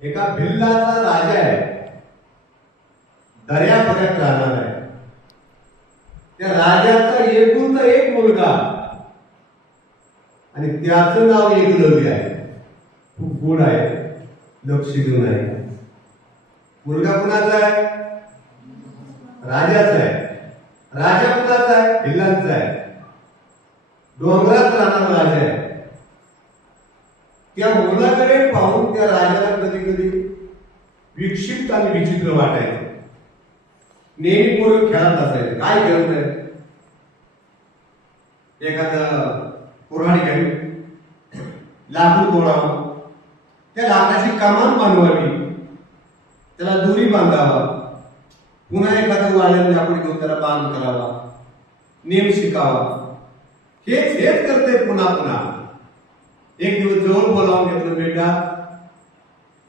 एका भिल्लाचा राजा आहे, दर्यापर्यंत राहणार आहे. त्या राजाचा एकुलता एक मुलगा आणि त्याचं नाव एकलव्य आहे. खूप गुण आहे, लक्ष देऊन आहे. मुलगा कुणाचा आहे? राजाचा आहे. राजा कुणाचा आहे? भिल्लांचा आहे. डोंगरात राहणारा राजा आहे. त्या मुलाकडे पाहून त्या राजाला कधी कधी विक्षिप्त आणि विचित्र वाटायचं. नेहमी पोरं खेळत असायचं. काय खेळत आहे? एखादं पुराणी घ्यावी, लाकूड तोडावं, त्या लाकडाची कमान बांधवावी, त्याला दोरी बांधावा, पुन्हा एखादं वाळलेलं लाकूड घेऊन त्याला बांध करावा, नेम शिकावा. हेच हेच करते पुन्हा पुन्हा. एक दिवस जवळ बोलावून घेतलं, बेटा